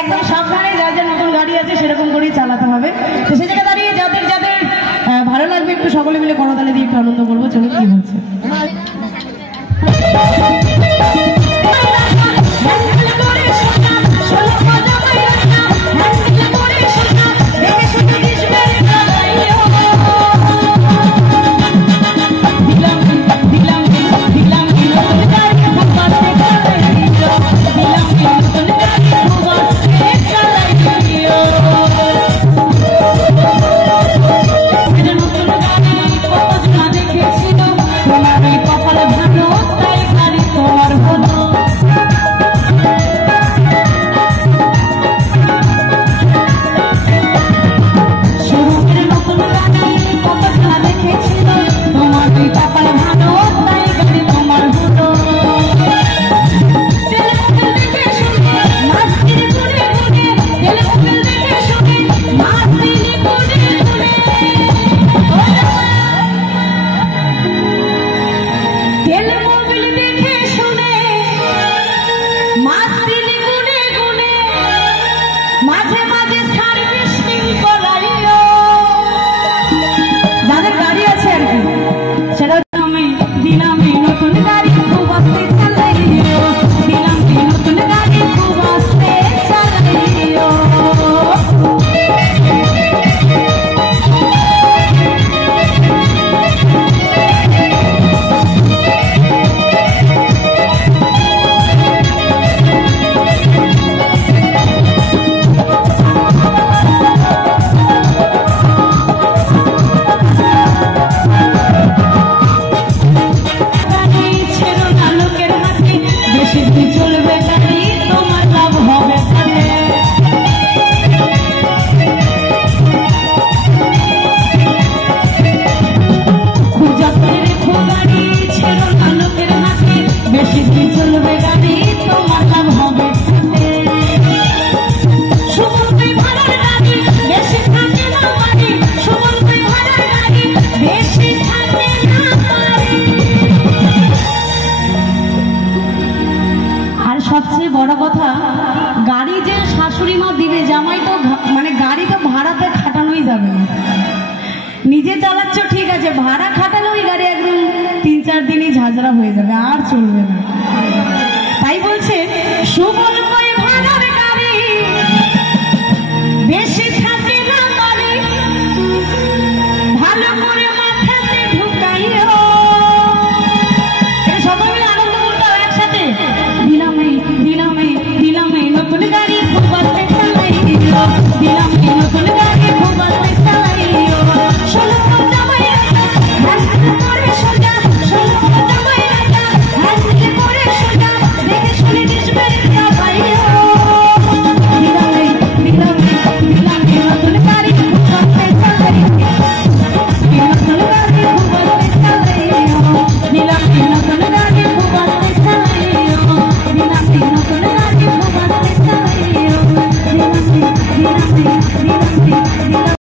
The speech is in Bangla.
একদম সাবধানে যার যার নতুন গাড়ি আছে সেরকম করেই চালাতে হবে। তো সে জায়গায় দাঁড়িয়ে যাদের যাদের ভালো লাগবে একটু সকলে মিলে করতালি দিয়ে একটু আনন্দ করবো। চলো, কি বলছে? সবচেয়ে বড় কথা, গাড়ি যে শাশুড়ি মা দিবে, জামাই তো মানে গাড়ি তো ভাড়াতে খাটানোই যাবে না। নিজে চালাচ্ছ ঠিক আছে, ভাড়া খাটানোই গাড়ি একদম 3-4 দিনই ঝাঁঝরা হয়ে যাবে, আর চলবে না। তাই বলছে সুবল